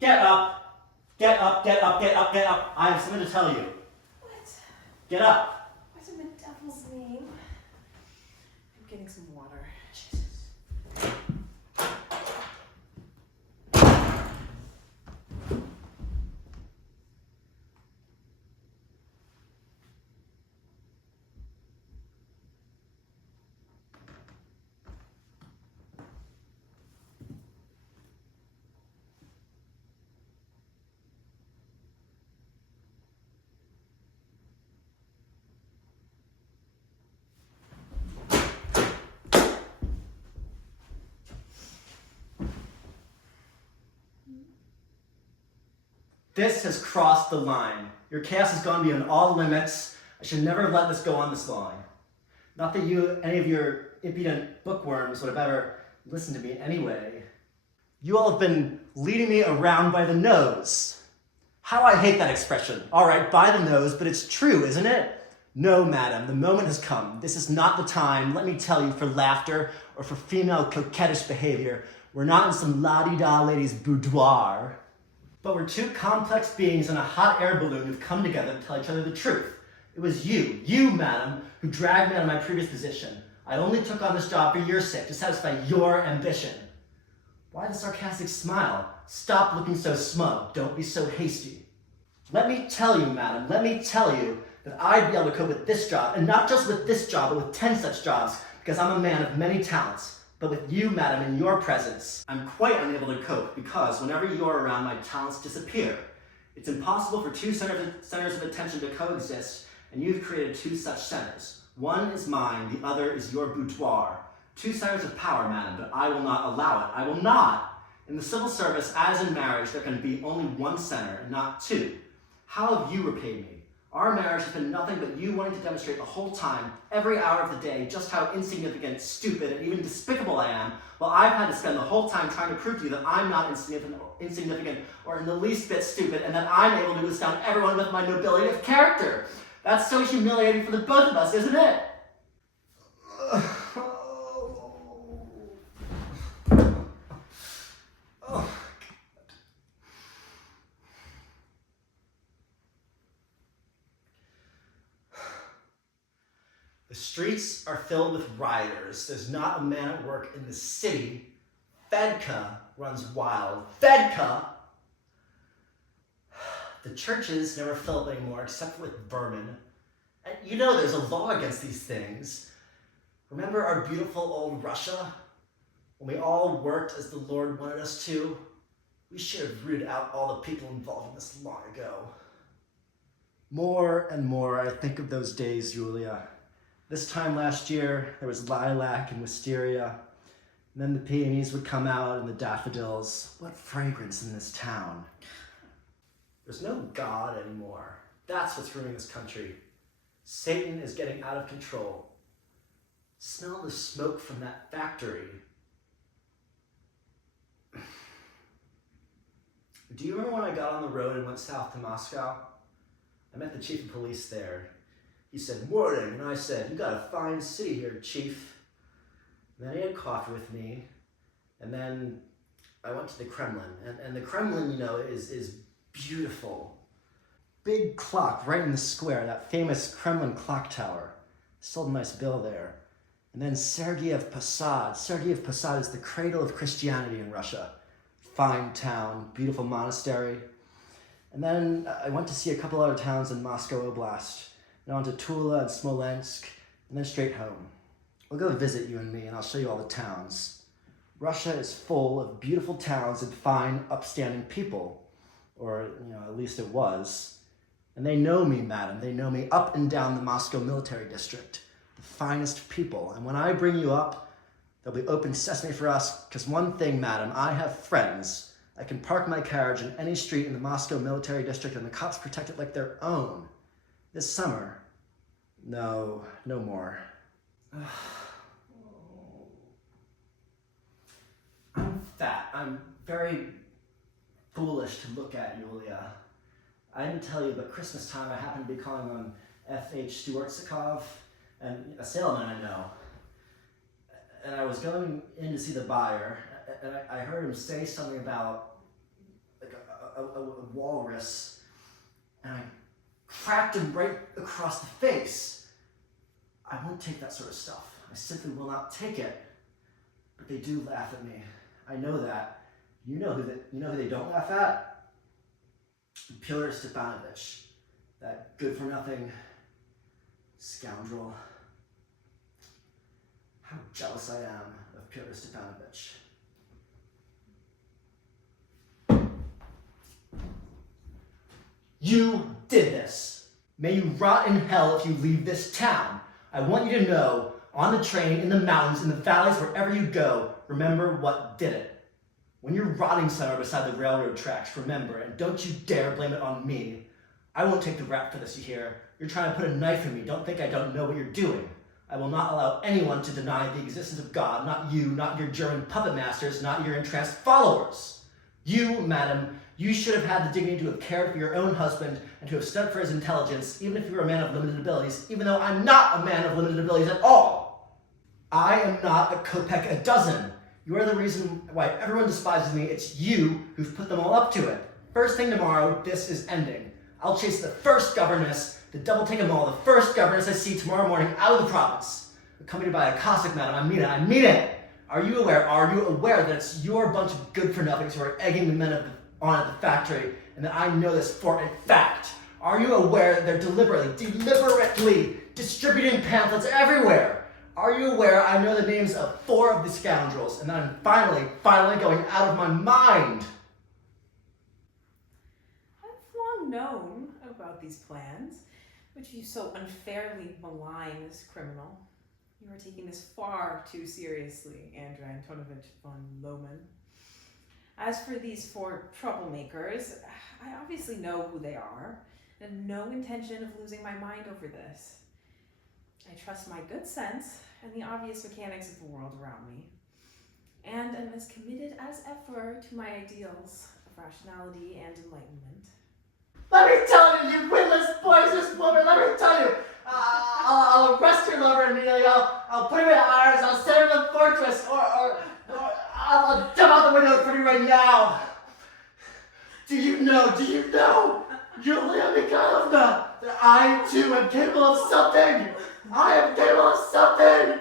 Get up! Get up, get up, get up, get up! I have something to tell you. What? Get up! What in the devil's name? I'm getting some water. Jesus. This has crossed the line. Your chaos has gone beyond all limits. I should never have let this go on this long. Not that any of your impudent bookworms would have ever listened to me anyway. You all have been leading me around by the nose. How I hate that expression. All right, by the nose, but it's true, isn't it? No, madam, the moment has come. This is not the time, let me tell you, for laughter or for female coquettish behavior. We're not in some la-di-da lady's boudoir. But we're two complex beings in a hot air balloon who've come together to tell each other the truth. It was you, madam, who dragged me out of my previous position. I only took on this job for your sake, to satisfy your ambition. Why the sarcastic smile? Stop looking so smug. Don't be so hasty. Let me tell you, madam, let me tell you that I'd be able to cope with this job, and not just with this job, but with 10 such jobs, because I'm a man of many talents. But with you, madam, in your presence, I'm quite unable to cope because whenever you're around, my talents disappear. It's impossible for two centers of attention to coexist, and you've created two such centers. One is mine, the other is your boudoir. Two centers of power, madam, but I will not allow it. I will not. In the civil service, as in marriage, there can be only one center, and not two. How have you repaid me? Our marriage has been nothing but you wanting to demonstrate the whole time, every hour of the day, just how insignificant, stupid, and even despicable I am, while I've had to spend the whole time trying to prove to you that I'm not insignificant or in the least bit stupid, and that I'm able to astound everyone with my nobility of character. That's so humiliating for the both of us, isn't it? The streets are filled with rioters. There's not a man at work in the city. Fedka runs wild. Fedka! The churches never fill up anymore except with vermin. And you know there's a law against these things. Remember our beautiful old Russia? When we all worked as the Lord wanted us to? We should have rooted out all the people involved in this long ago. More and more I think of those days, Julia. This time last year, there was lilac and wisteria, and then the peonies would come out and the daffodils. What fragrance in this town. There's no God anymore. That's what's ruining this country. Satan is getting out of control. Smell the smoke from that factory. Do you remember when I got on the road and went south to Moscow? I met the chief of police there. He said, "Morning," and I said, "You got a fine city here, Chief." And then he had coffee with me, and then I went to the Kremlin. And the Kremlin, you know, is beautiful. Big clock right in the square, that famous Kremlin clock tower. Sold a nice bill there. And then Sergiev Posad. Sergiev Posad is the cradle of Christianity in Russia. Fine town, beautiful monastery. And then I went to see a couple other towns in Moscow Oblast. And on to Tula and Smolensk, and then straight home. We'll go visit you and me, and I'll show you all the towns. Russia is full of beautiful towns and fine, upstanding people. Or, you know, at least it was. And they know me, madam. They know me up and down the Moscow military district. The finest people. And when I bring you up, there'll be open sesame for us, because one thing, madam, I have friends. I can park my carriage in any street in the Moscow military district, and the cops protect it like their own. This summer, no more. I'm fat. I'm very foolish to look at, Yulia. I didn't tell you, but Christmas time I happened to be calling on F.H. Stewart-Sikov and a salesman I know. And I was going in to see the buyer, and I heard him say something about like a walrus, and I cracked him right across the face. I won't take that sort of stuff. I simply will not take it. But they do laugh at me. I know that. You know who they don't laugh at? Pyotr Stepanovich, that good-for-nothing scoundrel. How jealous I am of Pyotr Stepanovich. You did this. May you rot in hell if you leave this town. I want you to know, on the train, in the mountains, in the valleys, wherever you go, remember what did it. When you're rotting somewhere beside the railroad tracks, remember, and don't you dare blame it on me. I won't take the rap for this, you hear? You're trying to put a knife in me. Don't think I don't know what you're doing. I will not allow anyone to deny the existence of God, not you, not your German puppet masters, not your entranced followers. You, madam, you should have had the dignity to have cared for your own husband and to have stood for his intelligence, even if you were a man of limited abilities, even though I'm not a man of limited abilities at all. I am not a kopeck a dozen. You are the reason why everyone despises me. It's you who've put them all up to it. First thing tomorrow, this is ending. I'll chase the first governess, the devil take them all, the first governess I see tomorrow morning out of the province. Accompanied by a Cossack, madam. I mean it. Are you aware that it's your bunch of good-for-nothings who are egging the men on at the factory, and that I know this for a fact? Are you aware that they're deliberately distributing pamphlets everywhere? Are you aware I know the names of 4 of the scoundrels, and that I'm finally going out of my mind? I've long known about these plans, which you so unfairly malign as criminal. You are taking this far too seriously, Andrei Antonovich von Loman. As for these 4 troublemakers, I obviously know who they are, and have no intention of losing my mind over this. I trust my good sense and the obvious mechanics of the world around me, and am as committed as ever to my ideals of rationality and enlightenment. Let me tell you, you witless, poisonous woman, let me tell you, I'll arrest your lover immediately, I'll put him in irons, I'll send him to the fortress, or I'll jump out the window for you right now. Do you know, Yulia Mikhailovna, that I too am capable of something? I am capable of something!